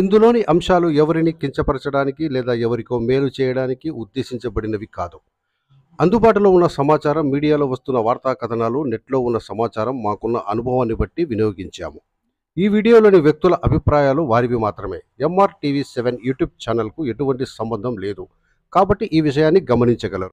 ఇందులోని అంశాలు ఎవరిని కించపరచడానికి లేదా ఎవరికో మేలు చేయడానికి ఉద్దేశించబడినవి కాదు. అందుబాటులో ఉన్న సమాచారం, మీడియాలో వస్తున్న వార్తా కథనాలు, నెట్లో ఉన్న సమాచారం మాకున్న అనుభవాన్ని బట్టి వినియోగించాము. ఈ వీడియోలోని వ్యక్తుల అభిప్రాయాలు వారివి మాత్రమే. ఎంఆర్ టీవీ 7 యూట్యూబ్ ఛానల్కు ఎటువంటి సంబంధం లేదు కాబట్టి ఈ విషయాన్ని గమనించగలరు.